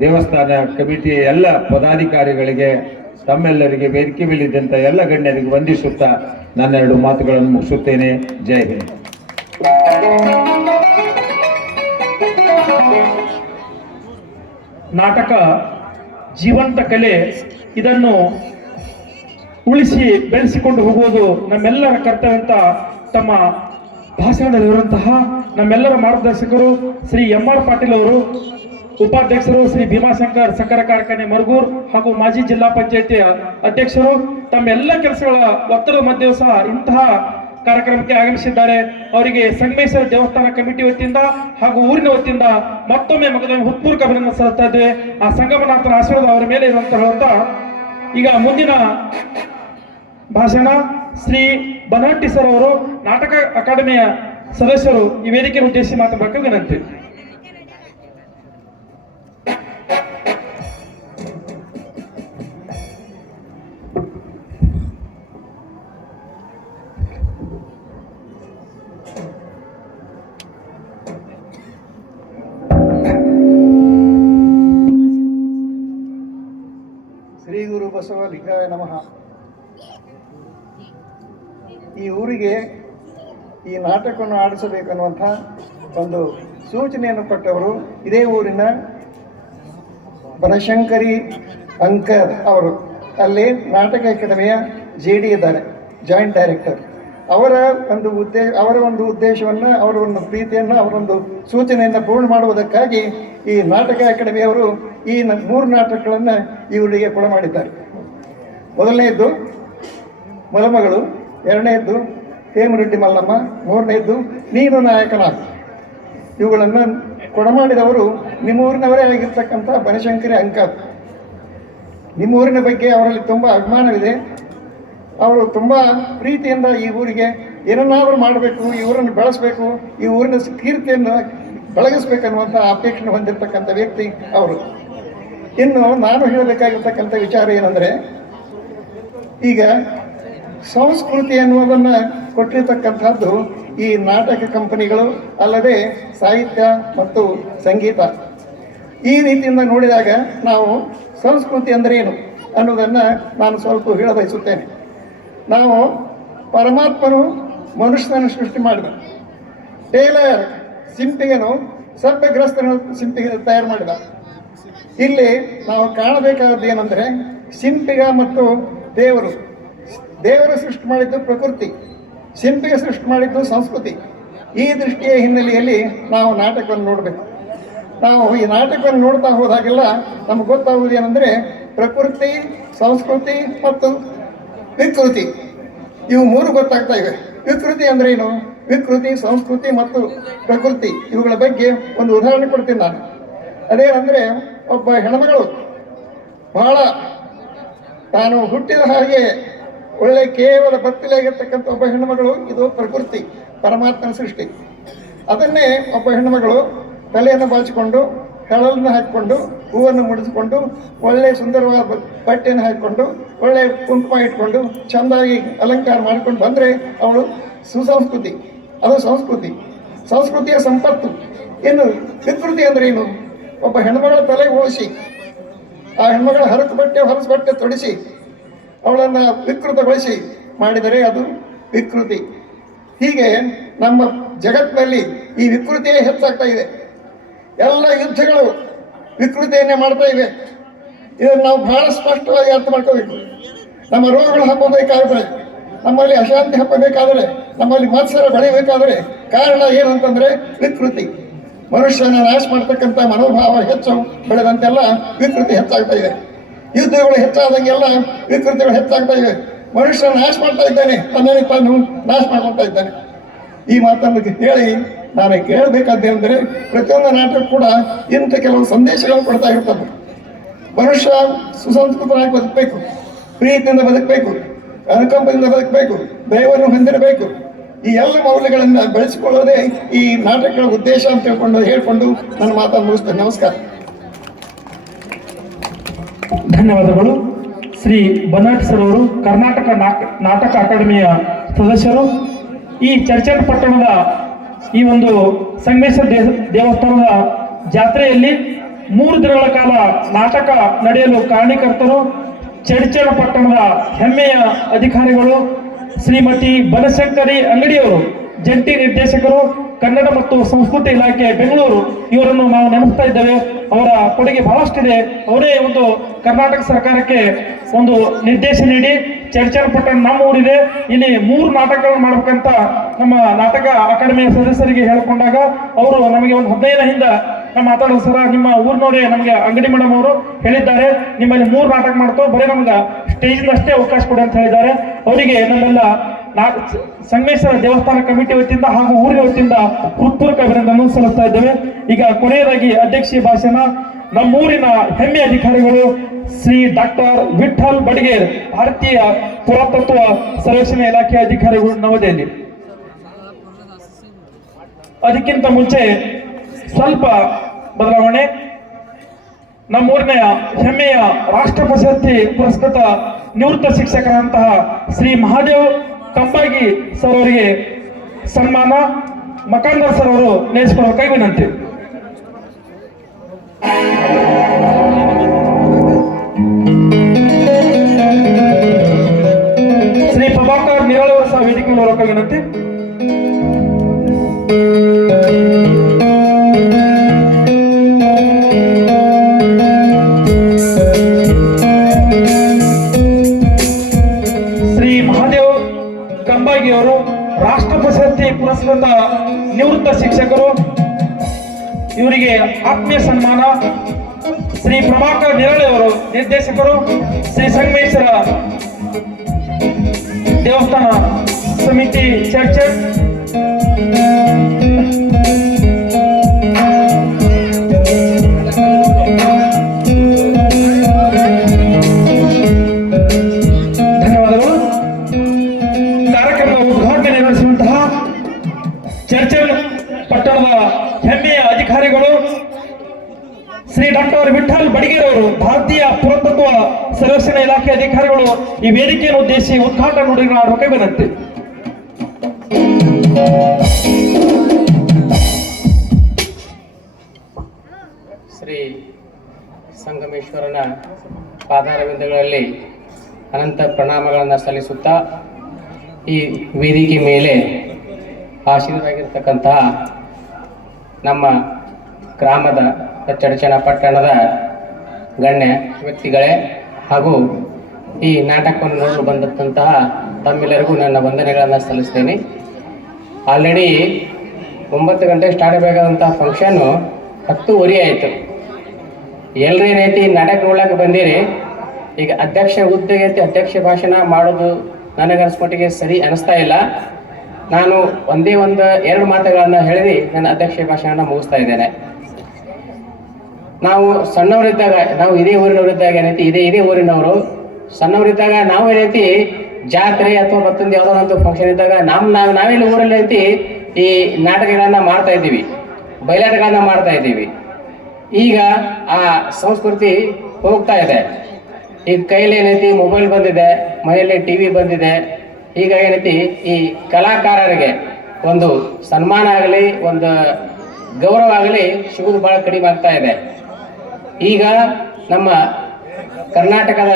ದೇವಸ್ಥಾನ ಕಮಿಟಿಯ ಎಲ್ಲ ಪದಾಧಿಕಾರಿಗಳಿಗೆ, ತಮ್ಮೆಲ್ಲರಿಗೆ, ವೇದಿಕೆ ಮೇಲಿದ್ದಂಥ ಎಲ್ಲ ಗಣ್ಯರಿಗೆ ವಂದಿಸುತ್ತಾ ನನ್ನ 2 ಮಾತುಗಳನ್ನು ಮುಗಿಸುತ್ತೇನೆ. ಜೈ ಹಿಂದ್. ನಾಟಕ ಜೀವಂತ ಕಲೆ. ಇದನ್ನು ಉಳಿಸಿ ಬೆಳೆಸಿಕೊಂಡು ಹೋಗುವುದು ನಮ್ಮೆಲ್ಲರ ಕರ್ತವ್ಯ ಅಂತ ತಮ್ಮ ಭಾಷಣದಲ್ಲಿರುವಂತಹ ನಮ್ಮೆಲ್ಲರ ಮಾರ್ಗದರ್ಶಕರು ಶ್ರೀ MR ಪಾಟೀಲ್ ಅವರು, ಉಪಾಧ್ಯಕ್ಷರು ಶ್ರೀ ಭೀಮಾಶಂಕರ್ ಸಕ್ಕರೆ ಕಾರ್ಖಾನೆ ಮರಗೂರ್ ಹಾಗೂ ಮಾಜಿ ಜಿಲ್ಲಾ ಪಂಚಾಯತಿ ಅಧ್ಯಕ್ಷರು ತಮ್ಮೆಲ್ಲ ಕೆಲಸಗಳ ಒತ್ತಡದ ಮಧ್ಯೆ ಸಹ ಇಂತಹ ಕಾರ್ಯಕ್ರಮಕ್ಕೆ ಆಗಮಿಸಿದ್ದಾರೆ. ಅವರಿಗೆ ಸಂಗಮೇಶ್ವರ ದೇವಸ್ಥಾನ ಕಮಿಟಿ ವತಿಯಿಂದ ಹಾಗೂ ಊರಿನ ವತಿಯಿಂದ ಮತ್ತೊಮ್ಮೆ ಹೃತ್ಪೂರ್ವಕ ಅಭಿನಂದನೆ ಸಲ್ಲಿಸ್ತಾ ಇದ್ದೇವೆ. ಆ ಸಂಗಮನಾಥನ ಆಶೀರ್ವಾದ ಅವರ ಮೇಲೆ ಇರುವಂತ ಈಗ ಮುಂದಿನ ಭಾಷಣ ಶ್ರೀ ಬನಹಟ್ಟಿ ಸರ್ ಅವರು ನಾಟಕ ಅಕಾಡೆಮಿಯ ಸದಸ್ಯರು ಈ ವೇದಿಕೆಯನ್ನು ಉದ್ದೇಶಿಸಿ ಮಾತನಾಡಬೇಕು ವಿನಂತಿ. ಶ್ರೀ ಗುರು ಬಸವ ಲಿಂಗಾಯ ನಮಃ. ಈ ಊರಿಗೆ ಈ ನಾಟಕವನ್ನು ಆಡಿಸಬೇಕನ್ನುವಂಥ ಒಂದು ಸೂಚನೆಯನ್ನು ಕೊಟ್ಟವರು ಇದೇ ಊರಿನ ಬನಶಂಕರಿ ಅಂಕರ್ ಅವರು. ಅಲ್ಲಿ ನಾಟಕ ಅಕಾಡೆಮಿಯ JD ಇದ್ದಾರೆ, ಜಾಯಿಂಟ್ ಡೈರೆಕ್ಟರ್. ಅವರ ಒಂದು ಉದ್ದೇಶವನ್ನು, ಅವರ ಒಂದು ಪ್ರೀತಿಯನ್ನು, ಅವರೊಂದು ಸೂಚನೆಯನ್ನು ಪೂರ್ಣ ಮಾಡುವುದಕ್ಕಾಗಿ ಈ ನಾಟಕ ಅಕಾಡೆಮಿಯವರು ಈ 3 ನಾಟಕಗಳನ್ನು ಇವರಿಗೆ ಕೊಡಮಾಡಿದ್ದಾರೆ. ಮೊದಲನೆಯದ್ದು ಮಲಮಗಳು, ಎರಡನೆಯದ್ದು ಹೇಮರೆಡ್ಡಿ ಮಲ್ಲಮ್ಮ, ಮೂರನೆಯದ್ದು ನೀನು ನಾಯಕನಾಗು. ಇವುಗಳನ್ನು ಕೊಡಮಾಡಿದವರು ನಿಮ್ಮೂರಿನವರೇ ಆಗಿರ್ತಕ್ಕಂಥ ಬನಶಂಕರಿ ಅಂಕರ್. ನಿಮ್ಮೂರಿನ ಬಗ್ಗೆ ಅವರಲ್ಲಿ ತುಂಬ ಅಭಿಮಾನವಿದೆ. ಅವರು ತುಂಬ ಪ್ರೀತಿಯಿಂದ ಈ ಊರಿಗೆ ಏನನ್ನಾದರೂ ಮಾಡಬೇಕು, ಈ ಊರನ್ನು ಬೆಳೆಸಬೇಕು, ಈ ಊರಿನ ಕೀರ್ತಿಯನ್ನು ಬೆಳಗಿಸ್ಬೇಕನ್ನುವಂಥ ಅಪೇಕ್ಷೆ ಹೊಂದಿರತಕ್ಕಂಥ ವ್ಯಕ್ತಿ ಅವರು. ಇನ್ನು ನಾನು ಹೇಳಬೇಕಾಗಿರ್ತಕ್ಕಂಥ ವಿಚಾರ ಏನಂದರೆ, ಈಗ ಸಂಸ್ಕೃತಿ ಅನ್ನುವುದನ್ನು ಕೊಟ್ಟಿರ್ತಕ್ಕಂಥದ್ದು ಈ ನಾಟಕ ಕಂಪನಿಗಳು, ಅಲ್ಲದೆ ಸಾಹಿತ್ಯ ಮತ್ತು ಸಂಗೀತ. ಈ ರೀತಿಯಿಂದ ನೋಡಿದಾಗ ನಾವು ಸಂಸ್ಕೃತಿ ಅಂದರೆ ಏನು ಅನ್ನೋದನ್ನು ನಾನು ಸ್ವಲ್ಪ ಹೇಳಬಯಸುತ್ತೇನೆ. ನಾವು ಪರಮಾತ್ಮನು ಮನುಷ್ಯನನ್ನು ಸೃಷ್ಟಿ ಮಾಡಿದ, ಟೇಲರ್ ಸಿಂಪಿಗನು ಸಭ್ಯಗ್ರಸ್ತನ ಸಿಂಪಿಗೆ ತಯಾರು ಮಾಡಿದ. ಇಲ್ಲಿ ನಾವು ಕಾಣಬೇಕಾದದ್ದು ಏನಂದರೆ, ಸಿಂಪಿಗ ಮತ್ತು ದೇವರು ಸೃಷ್ಟಿ ಮಾಡಿದ್ದು ಪ್ರಕೃತಿ, ಶಿಲ್ಪಿಗೆ ಸೃಷ್ಟಿ ಮಾಡಿದ್ದು ಸಂಸ್ಕೃತಿ. ಈ ದೃಷ್ಟಿಯ ಹಿನ್ನೆಲೆಯಲ್ಲಿ ನಾವು ನಾಟಕವನ್ನು ನೋಡಬೇಕು. ನಾವು ಈ ನಾಟಕವನ್ನು ನೋಡ್ತಾ ಹೋದಾಗೆಲ್ಲ ನಮ್ಗೆ ಗೊತ್ತಾಗುವುದು ಏನಂದರೆ, ಪ್ರಕೃತಿ, ಸಂಸ್ಕೃತಿ ಮತ್ತು ವಿಕೃತಿ, ಇವು 3 ಗೊತ್ತಾಗ್ತಾ ಇವೆ. ವಿಕೃತಿ ಅಂದ್ರೆ ಏನು? ವಿಕೃತಿ, ಸಂಸ್ಕೃತಿ ಮತ್ತು ಪ್ರಕೃತಿ, ಇವುಗಳ ಬಗ್ಗೆ ಒಂದು ಉದಾಹರಣೆ ಕೊಡ್ತೀನಿ ನಾನು. ಅದೇನಂದರೆ, ಒಬ್ಬ ಹೆಣ್ಮಗಳು ಬಹಳ ತಾನು ಹುಟ್ಟಿದ ಹಾಗೆ ಒಳ್ಳೆ ಕೇವಲ ಬತ್ತಲಾಗಿರ್ತಕ್ಕಂಥ ಒಬ್ಬ ಹೆಣ್ಣುಮಗಳು, ಇದು ಪ್ರಕೃತಿ, ಪರಮಾತ್ಮನ ಸೃಷ್ಟಿ. ಅದನ್ನೇ ಒಬ್ಬ ಹೆಣ್ಣುಮಗಳು ತಲೆಯನ್ನು ಬಾಚಿಕೊಂಡು, ಹೆಳಲನ್ನು ಹಾಕಿಕೊಂಡು, ಹೂವನ್ನು ಮುಡಿಸಿಕೊಂಡು, ಒಳ್ಳೆ ಸುಂದರವಾದ ಬಟ್ಟೆಯನ್ನು ಹಾಕಿಕೊಂಡು, ಒಳ್ಳೆ ಕುಂಕುಮ ಇಟ್ಕೊಂಡು, ಚೆಂದಾಗಿ ಅಲಂಕಾರ ಮಾಡಿಕೊಂಡು ಬಂದರೆ ಅವಳು ಸುಸಂಸ್ಕೃತಿ. ಅದು ಸಂಸ್ಕೃತಿ, ಸಂಸ್ಕೃತಿಯ ಸಂಪತ್ತು. ಇನ್ನು ವಿಕೃತಿ ಅಂದ್ರೆ ಏನು? ಒಬ್ಬ ಹೆಣ್ಮಗಳ ತಲೆ ಓಡಿಸಿ, ಆ ಹೆಣ್ಮಗಳ ಹೊಲಸು ಬಟ್ಟೆ ತೊಡಿಸಿ ಅವಳನ್ನು ವಿಕೃತಗೊಳಿಸಿ ಮಾಡಿದರೆ ಅದು ವಿಕೃತಿ. ಹೀಗೆ ನಮ್ಮ ಜಗತ್ತಿನಲ್ಲಿ ಈ ವಿಕೃತಿಯೇ ಹೆಚ್ಚಾಗ್ತಾ ಇದೆ. ಎಲ್ಲ ಯುದ್ಧಗಳು ವಿಕೃತಿಯನ್ನೇ ಮಾಡ್ತಾ ಇವೆ. ಇದನ್ನು ನಾವು ಬಹಳ ಸ್ಪಷ್ಟವಾಗಿ ಅರ್ಥ ಮಾಡ್ಕೋಬೇಕು. ನಮ್ಮ ರೋಗಗಳು ಹಬ್ಬಬೇಕಾದರೆ, ನಮ್ಮಲ್ಲಿ ಅಶಾಂತಿ ಹಬ್ಬಬೇಕಾದರೆ, ನಮ್ಮಲ್ಲಿ ಮತ್ಸರ ಬೆಳೆಯಬೇಕಾದರೆ ಕಾರಣ ಏನಂತಂದರೆ ವಿಕೃತಿ. ಮನುಷ್ಯನ ನಾಶ ಮಾಡ್ತಕ್ಕಂಥ ಮನೋಭಾವ ಹೆಚ್ಚು ಬೆಳೆದಂತೆಲ್ಲ ವಿಕೃತಿ ಹೆಚ್ಚಾಗ್ತಾ ಇದೆ. ಯುದ್ಧಗಳು ಹೆಚ್ಚಾದಂಗೆಲ್ಲ ವಿಕೃತಿಗಳು ಹೆಚ್ಚಾಗ್ತಾ ಇವೆ. ಮನುಷ್ಯ ನಾಶ ಮಾಡ್ತಾ ಇದ್ದಾನೆ, ತನ್ನನ್ನು ತಾನು ನಾಶ ಮಾಡ್ಕೊಳ್ತಾ ಇದ್ದಾನೆ. ಈ ಮಾತನ್ನು ಹೇಳಿ ನಾನು ಕೇಳಬೇಕಾದ್ದೇನೆಂದರೆ, ಪ್ರತಿಯೊಂದು ನಾಟಕ ಕೂಡ ಇಂಥ ಕೆಲವು ಸಂದೇಶಗಳನ್ನು ಕೊಡ್ತಾ ಇರ್ತದೆ. ಮನುಷ್ಯ ಸುಸಂಸ್ಕೃತನಾಗಿ ಬದುಕಬೇಕು, ಪ್ರೀತಿಯಿಂದ ಬದುಕಬೇಕು, ಅನುಕಂಪದಿಂದ ಬದುಕಬೇಕು, ದೈವವನ್ನು ಹೊಂದಿರಬೇಕು. ಈ ಎಲ್ಲ ಮೌಲ್ಯಗಳನ್ನು ಬೆಳೆಸಿಕೊಳ್ಳೋದೇ ಈ ನಾಟಕಗಳ ಉದ್ದೇಶ ಅಂತ ಹೇಳ್ಕೊಂಡು ನನ್ನ ಮಾತನ್ನು ಮುಗಿಸ್ತೇನೆ. ನಮಸ್ಕಾರ. ಧನ್ಯವಾದಗಳು. ಶ್ರೀ ಬನಹಟ್ಟಿ ಸರ್ ಅವರು ಕರ್ನಾಟಕ ನಾಟಕ ಅಕಾಡೆಮಿಯ ಸದಸ್ಯರು. ಈ ಚರ್ಚಲ್ ಪಟ್ಟಣದ ಈ ಒಂದು ಸಂಗಮೇಶ್ವರ ದೇವಸ್ಥಾನದ ಜಾತ್ರೆಯಲ್ಲಿ 3 ದಿನಗಳ ಕಾಲ ನಾಟಕ ನಡೆಯಲು ಕಾರಣೀಕರ್ತರು, ಚರ್ಚಲ್ ಪಟ್ಟಣದ ಹೆಮ್ಮೆಯ ಅಧಿಕಾರಿಗಳು ಶ್ರೀಮತಿ ಬನಶಂಕರಿ ಅಂಗಡಿಯವರು, ಜಂಟಿ ನಿರ್ದೇಶಕರು, ಕನ್ನಡ ಮತ್ತು ಸಂಸ್ಕೃತಿ ಇಲಾಖೆ ಬೆಂಗಳೂರು, ಇವರನ್ನು ನಾವು ನೆನಪಿಸ್ತಾ ಇದ್ದೇವೆ. ಅವರ ಕೊಡುಗೆ ಬಹಳಷ್ಟಿದೆ. ಅವರೇ ಒಂದು ಕರ್ನಾಟಕ ಸರ್ಕಾರಕ್ಕೆ ಒಂದು ನಿರ್ದೇಶನ ನೀಡಿ ಚರ್ಚಲ್ ಪಟ್ಟಣ ನಮ್ಮ ಊರಿದೆ, ಇಲ್ಲಿ 3 ನಾಟಕಗಳನ್ನು ಮಾಡ್ಬೇಕಂತ ನಮ್ಮ ನಾಟಕ ಅಕಾಡೆಮಿಯ ಸದಸ್ಯರಿಗೆ ಹೇಳಿಕೊಂಡಾಗ ಅವರು ನಮಗೆ ಒಂದು 15 ಹಿಂದ ನಮ್ಮ ಮಾತಾಡೋ ಸರ, ನಿಮ್ಮ ಊರಿನವರೇ ನಮಗೆ ಅಂಗಡಿ ಮೇಡಮ್ ಅವರು ಹೇಳಿದ್ದಾರೆ, ನಿಮ್ಮಲ್ಲಿ 3 ನಾಟಕ ಮಾಡ್ತೋ, ಬರೀ ನಮ್ಗೆ ಸ್ಟೇಜಿನಷ್ಟೇ ಅವಕಾಶ ಕೊಡಿ ಅಂತ ಹೇಳಿದ್ದಾರೆ. ಅವರಿಗೆ ನಮ್ಮೆಲ್ಲ ಸಂಗಮೇಶ್ವರ ದೇವಸ್ಥಾನ ಕಮಿಟಿ ವತಿಯಿಂದ ಹಾಗೂ ಊರಿನ ವತಿಯಿಂದ ಹೃತ್ಪೂರ್ವಕ ಅಭಿನಂದನೆ ಸಲ್ಲಿಸ್ತಾ ಇದ್ದೇವೆ. ಈಗ ಕೊನೆಯದಾಗಿ ಅಧ್ಯಕ್ಷೀಯ ಭಾಷಣ ನಮ್ಮೂರಿನ ಹೆಮ್ಮೆ ಅಧಿಕಾರಿಗಳು ಶ್ರೀ ಡಾಕ್ಟರ್ ವಿಠಲ್ ಬಡಿಗೇರ್, ಭಾರತೀಯ ಪುರಾತತ್ವ ಸರ್ವೇಕ್ಷಣಾ ಇಲಾಖೆ ಅಧಿಕಾರಿಗಳು, ನವದೆಹಲಿ. ಅದಕ್ಕಿಂತ ಮುಂಚೆ ಸ್ವಲ್ಪ ಬದಲಾವಣೆ. ನಮ್ಮೂರಿನ ಹೆಮ್ಮೆಯ ರಾಷ್ಟ್ರ ಪ್ರಶಸ್ತಿ ಪುರಸ್ಕೃತ ನಿವೃತ್ತ ಶಿಕ್ಷಕರಂತಹ ಶ್ರೀ ಮಹಾದೇವ್ ಕಂಬಾಗಿ ಸರ್ ಅವರಿಗೆ ಸನ್ಮಾನ. ಮಕಾಂದರ್ ಸರ್ ಅವರು ನೇಮಿಸಿಕೊಳ್ಳಬೇಕಾಗಿ ವಿನಂತಿ. ಶ್ರೀ ಪ್ರಭಾಕರ್ ನಿರಾಳವರ ಸಹ ವೇದಿಕೆ ಬರಬೇಕಾಗಿ ವಿನಂತಿ. ಶ್ರೀ ಮಹಾದೇವ್ ಕಂಬಾಗಿ ಅವರು ರಾಷ್ಟ್ರ ಪ್ರಶಸ್ತಿ ಪುರಸ್ಕೃತ ನಿವೃತ್ತ ಶಿಕ್ಷಕರು, ಇವರಿಗೆ ಆತ್ಮೀಯ ಸನ್ಮಾನ. ಶ್ರೀ ಪ್ರಭಾಕರ್ ನಿರಾಳೆ ಅವರು ನಿರ್ದೇಶಕರು, ಶ್ರೀ ಸಂಗಮೇಶ್ವರ ದೇವಸ್ಥಾನ ಸಮಿತಿ ಚರ್ಚ್. ಧನ್ಯವಾದಗಳು. ಕಾರ್ಯಕ್ರಮದ ಉದ್ಘಾಟನೆ ನಿರ್ವಹಿಸುವಂತಹ ಚರ್ಚಲ್ ಪಟ್ಟಣದ ಹೆಮ್ಮೆಯ ಅಧಿಕಾರಿಗಳು ಶ್ರೀ ಡಾಕ್ಟರ್ ವಿಠಲ್ ಬಡಿಗೇರ್ ಅವರು, ಭಾರತೀಯ ಪುರಾತತ್ವ ಸರ್ವೇಕ್ಷಣಾ ಇಲಾಖೆ ಅಧಿಕಾರಿಗಳು ಈ ವೇದಿಕೆಯನ್ನು ಉದ್ದೇಶಿಸಿ ಉದ್ಘಾಟನಾ ನುಡಿಗಳನ್ನು ಆಡೋಕೆ ವಿನಂತಿ. ಶ್ರೀ ಸಂಗಮೇಶ್ವರನ ಪಾದಾರವಿಂದಗಳಲ್ಲಿ ಅನಂತ ಪ್ರಣಾಮಗಳನ್ನು ಸಲ್ಲಿಸುತ್ತಾ, ಈ ವೇದಿಕೆ ಮೇಲೆ ಆಶೀರ್ವರಾಗಿರ್ತಕ್ಕಂತಹ ನಮ್ಮ ಗ್ರಾಮದ ಚಡಚಣ ಪಟ್ಟಣದ ಗಣ್ಯ ವ್ಯಕ್ತಿಗಳೇ ಹಾಗೂ ಈ ನಾಟಕವನ್ನು ನೋಡಲು ಬಂದಂತಹ ತಮ್ಮೆಲ್ಲರಿಗೂ ನನ್ನ ವಂದನೆಗಳನ್ನು ಸಲ್ಲಿಸ್ತೇನೆ. ಆಲ್ರೆಡಿ 9 ಗಂಟೆಗೆ ಸ್ಟಾರ್ಟ್ ಆಗಬೇಕಾದಂಥ ಫಂಕ್ಷನ್ನು 10:30 ಆಯಿತು. ಎಲ್ಲರೂ ಏನೈತಿ ನಾಟಕ ನೋಡ್ಲಿಕ್ಕೆ ಬಂದಿರಿ. ಈಗ ಅಧ್ಯಕ್ಷ ಹುದ್ದೆಗೆ ಅಧ್ಯಕ್ಷ ಭಾಷಣ ಮಾಡೋದು ನನಗನ್ಸ್ಮಟ್ಟಿಗೆ ಸರಿ ಅನಿಸ್ತಾ ಇಲ್ಲ. ನಾನು ಒಂದೇ 2 ಮಾತುಗಳನ್ನು ಹೇಳಿ ನನ್ನ ಅಧ್ಯಕ್ಷ ಭಾಷಣ ಮುಗಿಸ್ತಾ ಇದ್ದೇನೆ. ನಾವು ಸಣ್ಣವರಿದ್ದಾಗ, ನಾವು ಇದೇ ಊರಿನವರಿದ್ದಾಗ ಏನೈತಿ, ಇದೇ ಊರಿನವರು ಸಣ್ಣವರಿದ್ದಾಗ ನಾವು ಏನೈತಿ ಜಾತ್ರೆ ಅಥವಾ ಮತ್ತೊಂದು ಯಾವುದೋ ಒಂದು ಫಂಕ್ಷನ್ ಇದ್ದಾಗ ನಾವೆಲ್ಲ ಊರಲ್ಲಿ ಐತಿ ಈ ನಾಟಕಗಳನ್ನ ಮಾಡ್ತಾ ಇದ್ದೀವಿ, ಬಯಲಾಟಗಳನ್ನ ಮಾಡ್ತಾ ಇದ್ದೀವಿ. ಈಗ ಆ ಸಂಸ್ಕೃತಿ ಹೋಗ್ತಾ ಇದೆ. ಈಗ ಕೈಲಿ ಏನೈತಿ ಮೊಬೈಲ್ ಬಂದಿದೆ, ಮನೆಯಲ್ಲಿ TV ಬಂದಿದೆ. ಈಗ ಏನೈತಿ ಈ ಕಲಾಕಾರರಿಗೆ ಒಂದು ಸನ್ಮಾನ ಆಗಲಿ, ಒಂದು ಗೌರವ ಆಗಲಿ ಸಿಗುವುದು ಭಾಳ ಕಡಿಮೆ ಆಗ್ತಾ ಇದೆ. ಈಗ ನಮ್ಮ ಕರ್ನಾಟಕದ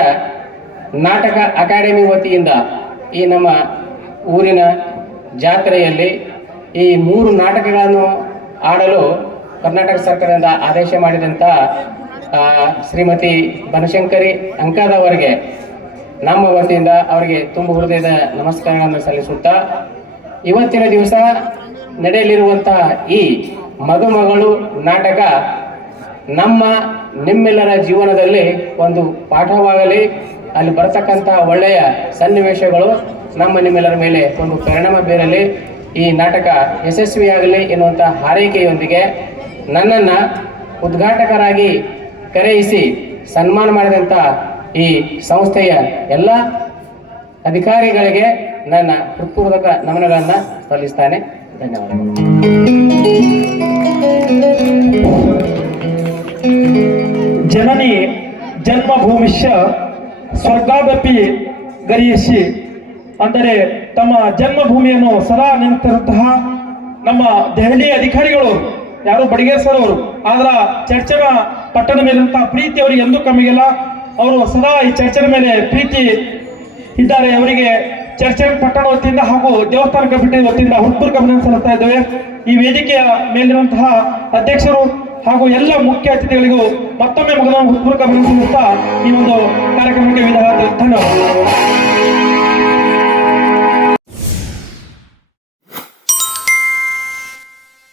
ನಾಟಕ ಅಕಾಡೆಮಿ ವತಿಯಿಂದ ಈ ನಮ್ಮ ಊರಿನ ಜಾತ್ರೆಯಲ್ಲಿ ಈ 3 ನಾಟಕಗಳನ್ನು ಆಡಲು ಕರ್ನಾಟಕ ಸರ್ಕಾರದಿಂದ ಆದೇಶ ಮಾಡಿದಂಥ ಶ್ರೀಮತಿ ಬನಶಂಕರಿ ಅಂಕಾದವರಿಗೆ ನಮ್ಮ ವತಿಯಿಂದ ಅವರಿಗೆ ತುಂಬ ಹೃದಯದ ನಮಸ್ಕಾರಗಳನ್ನು ಸಲ್ಲಿಸುತ್ತಾ, ಇವತ್ತಿನ ದಿವಸ ನಡೆಯಲಿರುವಂತಹ ಈ ಮದುಮಗಳು ನಾಟಕ ನಿಮ್ಮೆಲ್ಲರ ಜೀವನದಲ್ಲಿ ಒಂದು ಪಾಠವಾಗಲಿ, ಅಲ್ಲಿ ಬರತಕ್ಕಂಥ ಒಳ್ಳೆಯ ಸನ್ನಿವೇಶಗಳು ನಿಮ್ಮೆಲ್ಲರ ಮೇಲೆ ಒಂದು ಪರಿಣಾಮ ಬೀರಲಿ, ಈ ನಾಟಕ ಯಶಸ್ವಿಯಾಗಲಿ ಎನ್ನುವಂಥ ಹಾರೈಕೆಯೊಂದಿಗೆ ನನ್ನನ್ನು ಉದ್ಘಾಟಕರಾಗಿ ಕರೆಯಿಸಿ ಸನ್ಮಾನ ಮಾಡಿದಂಥ ಈ ಸಂಸ್ಥೆಯ ಎಲ್ಲ ಅಧಿಕಾರಿಗಳಿಗೆ ನನ್ನ ಹೃತ್ಪೂರ್ವಕ ನಮನಗಳನ್ನು ಸಲ್ಲಿಸ್ತಾನೆ. ಧನ್ಯವಾದಗಳು. ಜನನಿ ಜನ್ಮಭೂಮಿಶ್ಯ ಸ್ವರ್ಗಾದಪಿ ಗರಿಯಸಿ, ಅಂದರೆ ತಮ್ಮ ಜನ್ಮಭೂಮಿಯನ್ನು ಸದಾ ನೆನಪಿರುವಂತಹ ನಮ್ಮ ದೆಹಲಿ ಅಧಿಕಾರಿಗಳು ಯಾರು ಬಡಿಗೇರ್ ಸರ್ ಅವರು, ಆದ್ರ ಚರ್ಚನ ಪಟ್ಟಣದ ಮೇಲಿರುವಂತಹ ಪ್ರೀತಿ ಅವರಿಗೆ ಎಂದೂ ಕಮ್ಮಿಗಿಲ್ಲ. ಅವರು ಸದಾ ಈ ಚರ್ಚನ ಮೇಲೆ ಪ್ರೀತಿ ಇದ್ದಾರೆ. ಅವರಿಗೆ ಚರ್ಚನ ಪಟ್ಟಣ ವತಿಯಿಂದ ಹಾಗೂ ದೇವಸ್ಥಾನ ಕಮಿಟಿ ವತಿಯಿಂದ ಹೃತ್ಪೂರ್ವಕ ಅಭಿನಂದನೆ ಸಲ್ಲಿಸ್ತಾ ಇದ್ದೇವೆ. ಈ ವೇದಿಕೆಯ ಮೇಲಿರುವಂತಹ ಅಧ್ಯಕ್ಷರು ಹಾಗೂ ಎಲ್ಲ ಮುಖ್ಯ ಅತಿಥಿಗಳಿಗೂ ಮತ್ತೊಮ್ಮೆ ಹೃತ್ಪೂರ್ವಕ ಅಭಿನಂದನೆ ಸಲ್ಲಿಸ್ತಾ ಈ ಒಂದು ಕಾರ್ಯಕ್ರಮಕ್ಕೆ ವಿಧಾನ. ಧನ್ಯವಾದ.